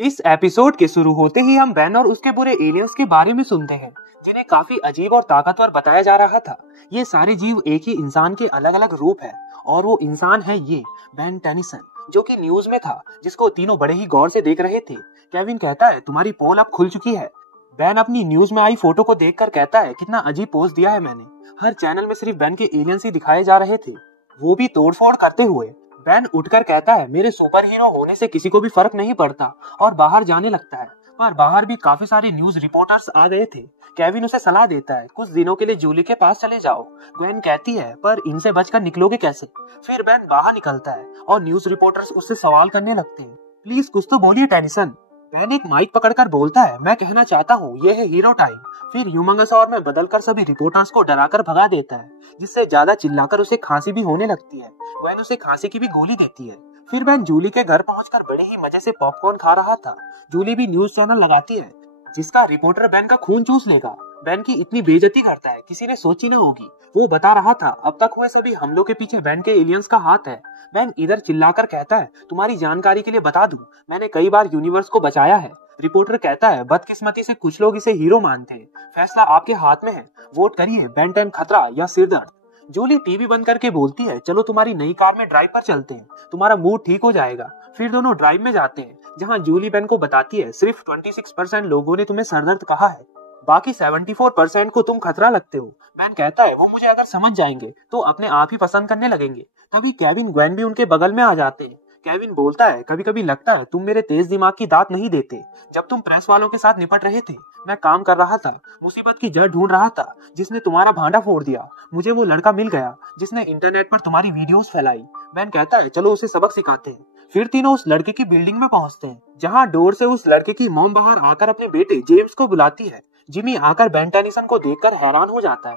इस एपिसोड के शुरू होते ही हम बेन और उसके बुरे एलियंस के बारे में सुनते हैं, जिन्हें काफी अजीब और ताकतवर बताया जा रहा था। ये सारे जीव एक ही इंसान के अलग अलग रूप है और वो इंसान है ये बेन टेनिसन, जो कि न्यूज में था, जिसको तीनों बड़े ही गौर से देख रहे थे। केविन कहता है तुम्हारी पोल अब खुल चुकी है। बेन अपनी न्यूज में आई फोटो को देखकर कहता है कितना अजीब पोस्ट दिया है मैंने। हर चैनल में सिर्फ बेन के एलियंस ही दिखाए जा रहे थे, वो भी तोड़फोड़ करते हुए। बेन उठकर कहता है मेरे सुपर हीरो होने से किसी को भी फर्क नहीं पड़ता और बाहर जाने लगता है। पर बाहर भी काफी सारे न्यूज रिपोर्टर्स आ गए थे। केविन उसे सलाह देता है कुछ दिनों के लिए जूली के पास चले जाओ। ग्वेन कहती है पर इनसे बचकर निकलोगे कैसे। फिर बेन बाहर निकलता है और न्यूज रिपोर्टर्स उससे सवाल करने लगते हैं, प्लीज कुछ तो बोलिए टेनिसन। बेन एक माइक पकड़कर बोलता है मैं कहना चाहता हूँ ये है हीरो टाइम। फिर ह्यूमंगस और में बदलकर सभी रिपोर्टर्स को डराकर भगा देता है, जिससे ज्यादा चिल्लाकर उसे खांसी भी होने लगती है। बेन उसे खांसी की भी गोली देती है। फिर बेन जूली के घर पहुंचकर बड़े ही मजे से पॉपकॉर्न खा रहा था। जूली भी न्यूज चैनल लगाती है जिसका रिपोर्टर बेन का खून चूस लेगा। बेन की इतनी बेइज्जती करता है किसी ने सोची न होगी। वो बता रहा था अब तक हुए सभी हमलों के पीछे बेन के एलियंस का हाथ है। बेन इधर चिल्लाकर कहता है तुम्हारी जानकारी के लिए बता दूं, मैंने कई बार यूनिवर्स को बचाया है। रिपोर्टर कहता है बदकिस्मती से कुछ लोग इसे हीरो मानते हैं, फैसला आपके हाथ में है, वोट करिए बेन 10 खतरा या सिरदर्द। जूली टीवी बंद करके बोलती है चलो तुम्हारी नई कार में ड्राइव पर चलते हैं, तुम्हारा मूड ठीक हो जाएगा। फिर दोनों ड्राइव में जाते हैं, जहां जूली बेन को बताती है सिर्फ 26% लोगों ने तुम्हें सरदर्द कहा है, बाकी 74% को तुम खतरा लगते हो। बेन कहता है वो मुझे अगर समझ जाएंगे तो अपने आप ही पसंद करने लगेंगे। तभी केविन ग्वेन भी उनके बगल में आ जाते हैं। केविन बोलता है कभी कभी लगता है तुम मेरे तेज दिमाग की दात नहीं देते। जब तुम प्रेस वालों के साथ निपट रहे थे मैं काम कर रहा था, मुसीबत की जड़ ढूंढ रहा था जिसने तुम्हारा भांडा फोड़ दिया। मुझे वो लड़का मिल गया जिसने इंटरनेट पर तुम्हारी वीडियोस फैलाई। बेन कहता है चलो उसे सबक सिखाते हैं। फिर तीनों उस लड़के की बिल्डिंग में पहुंचते हैं, जहां डोर से उस लड़के की मॉम बाहर आकर अपने बेटे जेम्स को बुलाती है। जिमी आकर बेन टेनिसन को देखकर हैरान हो जाता है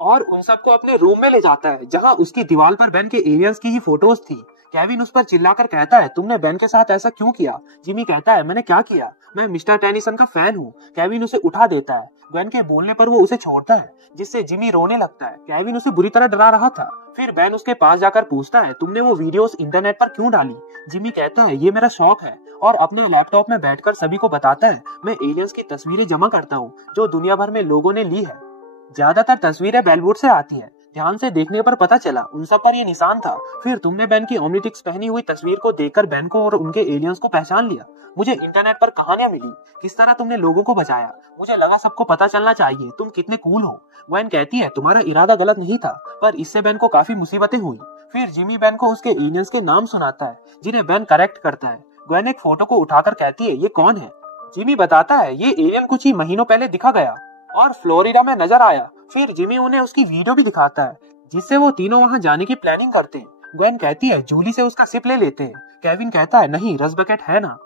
और उन सबको अपने रूम में ले जाता है, जहां उसकी दीवार पर बेन के एलियंस की ही फोटोज थी। केविन उस पर चिल्लाकर कहता है तुमने बेन के साथ ऐसा क्यों किया। जिमी कहता है मैंने क्या किया, मैं मिस्टर टेनिसन का फैन हूँ। केविन उसे उठा देता है। बेन के बोलने पर वो उसे छोड़ता है, जिससे जिमी रोने लगता है। केविन उसे बुरी तरह डरा रहा था। फिर बेन उसके पास जाकर पूछता है तुमने वो वीडियोस इंटरनेट पर क्यों डाली। जिमी कहता है ये मेरा शौक है और अपने लैपटॉप में बैठकर सभी को बताता है मैं एलियंस की तस्वीरें जमा करता हूँ जो दुनिया भर में लोगों ने ली है। ज्यादातर तस्वीरें बेलवुड से आती है, ध्यान से देखने पर पता चला उन सब पर ये निशान था। फिर तुमने बेन की ओमनीटिक्स पहनी हुई तस्वीर को देखकर बेन को और उनके एलियंस को पहचान लिया। मुझे इंटरनेट पर कहानियां मिली किस तरह तुमने लोगों को बचाया। मुझे लगा सबको पता चलना चाहिए तुम कितने कूल हो। ग्वेन कहती है तुम्हारा इरादा गलत नहीं था, पर इससे बेन को काफी मुसीबतें हुई। फिर जिमी बेन को उसके एलियंस के नाम सुनाता है, जिन्हें बेन करेक्ट करता है। ग्वेन एक फोटो को उठाकर कहती है ये कौन है। जिमी बताता है ये एलियन कुछ ही महीनों पहले दिखा गया और फ्लोरिडा में नजर आया। फिर जिमी उन्हें उसकी वीडियो भी दिखाता है, जिससे वो तीनों वहां जाने की प्लानिंग करते हैं। ग्वेन कहती है जूली से उसका सिप ले लेते हैं। केविन कहता है नहीं रस बकेट है ना।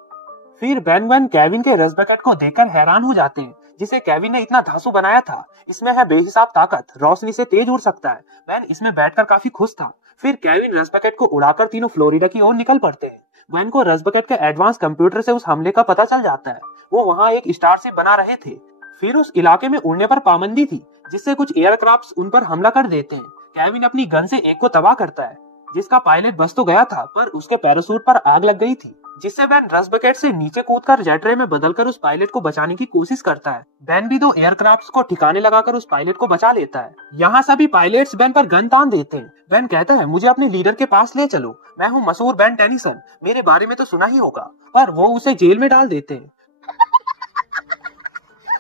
फिर बेन ग्वेन केविन के रस बकेट को देखकर हैरान हो जाते हैं, जिसे केविन ने इतना धांसू बनाया था। इसमें है बेहिसाब ताकत, रोशनी से तेज उड़ सकता है। बेन इसमें बैठकर काफी खुश था। फिर केविन रस बकेट को उड़ाकर तीनों फ्लोरिडा की ओर निकल पड़ते हैं। ग्वेन को रस बकेट के एडवांस कंप्यूटर से उस हमले का पता चल जाता है। वो वहाँ एक स्टारशिप बना रहे थे। फिर उस इलाके में उड़ने पर पाबंदी थी, जिससे कुछ एयरक्राफ्ट्स उन पर हमला कर देते हैं। केविन अपनी गन से एक को तबाह करता है, जिसका पायलट बच तो गया था पर उसके पैराशूट पर आग लग गई थी, जिससे बेन रस बकेट से नीचे कूदकर जेट रे में बदलकर उस पायलट को बचाने की कोशिश करता है। बेन भी 2 एयरक्राफ्ट्स को ठिकाने लगाकर उस पायलट को बचा लेता है। यहाँ सभी पायलट्स बेन पर गन तान देते हैं। बेन कहता है मुझे अपने लीडर के पास ले चलो, मैं हूँ मशहूर बेन टेनिसन, मेरे बारे में तो सुना ही होगा। पर वो उसे जेल में डाल देते हैं।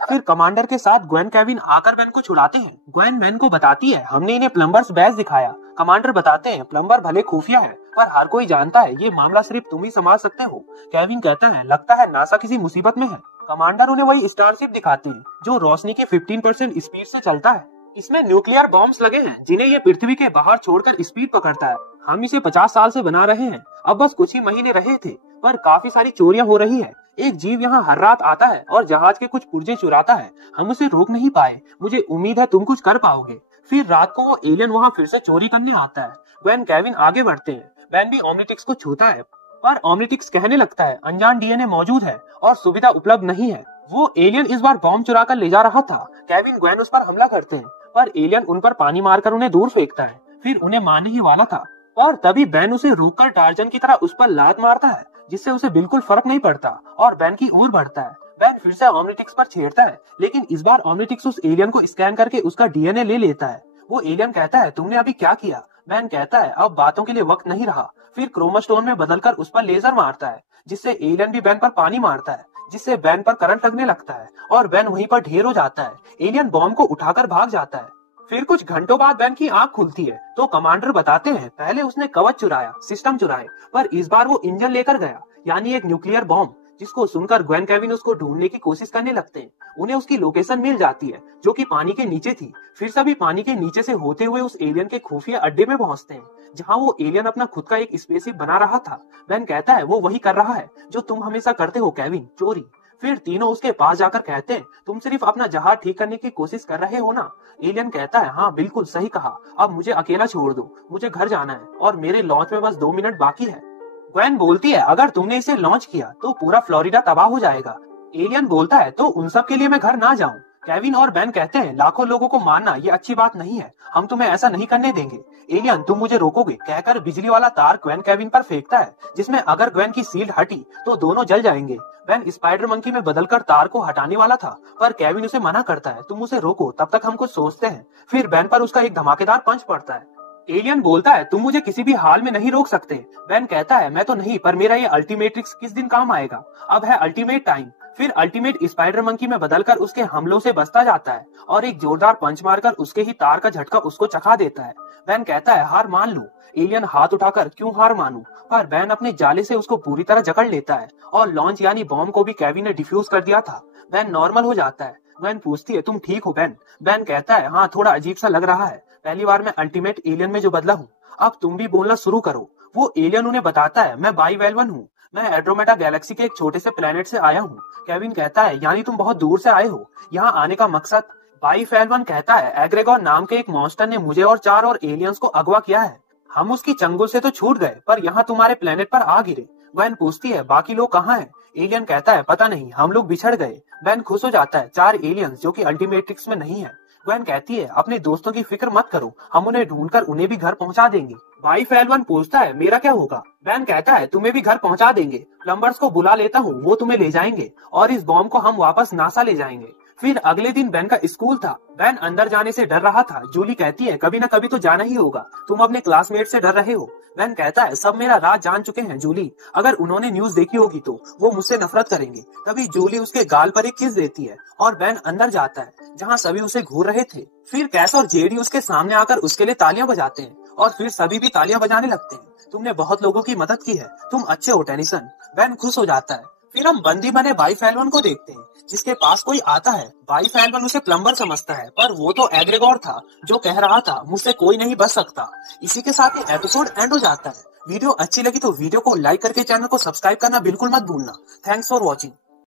फिर कमांडर के साथ ग्वेन केविन आकर बेन को छुड़ाते हैं। ग्वेन बेन को बताती है हमने इन्हें प्लम्बर्स बैज दिखाया। कमांडर बताते हैं प्लम्बर भले खुफिया है पर हर कोई जानता है ये मामला सिर्फ तुम ही संभाल सकते हो। केविन कहता है लगता है नासा किसी मुसीबत में है। कमांडर उन्हें वही स्टारशिप दिखाते हैं जो रोशनी के 15% स्पीड से चलता है। इसमें न्यूक्लियर बॉम्ब्स लगे हैं जिन्हें ये पृथ्वी के बाहर छोड़कर स्पीड पकड़ता है। हम इसे 50 साल से बना रहे हैं, अब बस कुछ ही महीने रहे थे, पर काफी सारी चोरियां हो रही है। एक जीव यहाँ हर रात आता है और जहाज के कुछ पुर्जे चुराता है, हम उसे रोक नहीं पाए। मुझे उम्मीद है तुम कुछ कर पाओगे। फिर रात को वो एलियन वहाँ फिर से चोरी करने आता है। बेन केविन आगे बढ़ते हैं। बेन भी ओमनीटिक्स को छूता है, पर ओमनीटिक्स कहने लगता है अनजान डीएनए मौजूद है और सुविधा उपलब्ध नहीं है। वो एलियन इस बार बॉम्ब चुरा कर ले जा रहा था। केविन ग्वेन उस पर हमला करते हैं, पर एलियन उन पर पानी मारकर उन्हें दूर फेंकता है। फिर उन्हें मारने ही वाला था, और तभी बेन उसे रोककर टार्जन की तरह उस पर लात मारता है। जिससे उसे बिल्कुल फर्क नहीं पड़ता और बैन की ओर बढ़ता है। बैन फिर से ओमनिट्रिक्स पर छेड़ता है, लेकिन इस बार ओमनिट्रिक्स उस एलियन को स्कैन करके उसका डीएनए ले लेता है। वो एलियन कहता है, तुमने अभी क्या किया? बैन कहता है, अब बातों के लिए वक्त नहीं रहा। फिर क्रोमास्टोन में बदलकर उस पर लेजर मारता है, जिससे एलियन भी बैन पर पानी मारता है, जिससे बैन पर करंट लगने लगता है और बैन वहीं पर ढेर हो जाता है। एलियन बॉम्ब को उठाकर भाग जाता है। फिर कुछ घंटों बाद बैन की आंख खुलती है तो कमांडर बताते हैं, पहले उसने कवच चुराया, सिस्टम चुराए, पर इस बार वो इंजन लेकर गया, यानी एक न्यूक्लियर बॉम्ब। जिसको सुनकर ग्वेन केविन उसको ढूंढने की कोशिश करने लगते हैं। उन्हें उसकी लोकेशन मिल जाती है, जो कि पानी के नीचे थी। फिर सभी पानी के नीचे से होते हुए उस एलियन के खुफिया अड्डे में पहुंचते हैं, जहां वो एलियन अपना खुद का एक स्पेसशिप बना रहा था। बैन कहता है, वो वही कर रहा है जो तुम हमेशा करते हो केविन, चोरी। फिर तीनों उसके पास जाकर कहते हैं, तुम सिर्फ अपना जहाज ठीक करने की कोशिश कर रहे हो ना? एलियन कहता है, हाँ बिल्कुल सही कहा, अब मुझे अकेला छोड़ दो, मुझे घर जाना है और मेरे लॉन्च में बस 2 मिनट बाकी है। ग्वेन बोलती है, अगर तुमने इसे लॉन्च किया तो पूरा फ्लोरिडा तबाह हो जाएगा। एलियन बोलता है, तो उन सब के लिए मैं घर ना जाऊं? केविन और बैन कहते हैं, लाखों लोगों को मारना ये अच्छी बात नहीं है, हम तुम्हें ऐसा नहीं करने देंगे। एलियन, तुम मुझे रोकोगे? कहकर बिजली वाला तार ग्वेन केविन पर फेंकता है, जिसमें अगर ग्वेन की शील्ड हटी तो दोनों जल जाएंगे। बैन स्पाइडर मंकी में बदलकर तार को हटाने वाला था, पर केविन उसे मना करता है, तुम उसे रोको, तब तक हम कुछ सोचते हैं। फिर बैन पर उसका एक धमाकेदार पंच पड़ता है। एलियन बोलता है, तुम मुझे किसी भी हाल में नहीं रोक सकते। बैन कहता है, मैं तो नहीं, पर मेरा ये अल्टीमेट्रिक्स किस दिन काम आएगा? अब है अल्टीमेट टाइम। फिर अल्टीमेट स्पाइडर मंकी में बदलकर उसके हमलों से बचता जाता है और एक जोरदार पंच मारकर उसके ही तार का झटका उसको चखा देता है। बैन कहता है, हार मान लो। एलियन हाथ उठाकर, क्यों हार मानूं? पर बैन अपने जाले से उसको पूरी तरह जकड़ लेता है और लॉन्च यानी बॉम्ब को भी केविन ने डिफ्यूज कर दिया था। बैन नॉर्मल हो जाता है। बैन पूछती है, तुम ठीक हो बैन? बैन कहता है, हाँ थोड़ा अजीब सा लग रहा है, पहली बार मैं अल्टीमेट एलियन में जो बदला हूँ। अब तुम भी बोलना शुरू करो। वो एलियन उन्हें बताता है, मैं बाईवेल्वन हूँ, मैं एड्रोमेडा गैलेक्सी के एक छोटे से प्लेनेट से आया हूँ। केविन कहता है, यानी तुम बहुत दूर से आए हो, यहाँ आने का मकसद? बाईवेल्वन कहता है, एग्रेगोर नाम के एक मॉन्स्टर ने मुझे और 4 और एलियंस को अगवा किया है। हम उसकी चंगुल से तो छूट गए, पर यहाँ तुम्हारे प्लेनेट पर आ गिरे। बैन पूछती है, बाकी लोग कहाँ हैं? एलियन कहता है, पता नहीं, हम लोग बिछड़ गए। बैन खुश हो जाता है, 4 एलियंस जो कि अल्टीमेट्रिक्स में नहीं है। ग्वेन कहती है, अपने दोस्तों की फिक्र मत करो, हम उन्हें ढूंढकर उन्हें भी घर पहुंचा देंगे। बाईवेल्वन पूछता है, मेरा क्या होगा? बैन कहता है, तुम्हें भी घर पहुंचा देंगे, प्लम्बर्स को बुला लेता हूँ, वो तुम्हें ले जाएंगे और इस बॉम्ब को हम वापस नासा ले जाएंगे। फिर अगले दिन बैन का स्कूल था। बैन अंदर जाने से डर रहा था। जूली कहती है, कभी न कभी तो जाना ही होगा, तुम अपने क्लासमेट से डर रहे हो। बैन कहता है, सब मेरा राज जान चुके हैं जूली, अगर उन्होंने न्यूज देखी होगी तो वो मुझसे नफरत करेंगे। तभी जूली उसके गाल पर एक किस देती है और बैन अंदर जाता है, जहाँ सभी उसे घूर रहे थे। फिर कैस और जेडी उसके सामने आकर उसके लिए तालियां बजाते हैं और फिर सभी भी तालियां बजाने लगते हैं। तुमने बहुत लोगों की मदद की है, तुम अच्छे हो टेनिसन। बैन खुश हो जाता है। फिर हम बंदी बने बाईवेल्वन को देखते हैं, जिसके पास कोई आता है। बाईवेल्वन उसे प्लम्बर समझता है, पर वो तो एग्रेगोर था जो कह रहा था, मुझसे कोई नहीं बच सकता। इसी के साथ ये एपिसोड एंड हो जाता है। वीडियो अच्छी लगी तो वीडियो को लाइक करके चैनल को सब्सक्राइब करना बिल्कुल मत भूलना। Thanks for watching.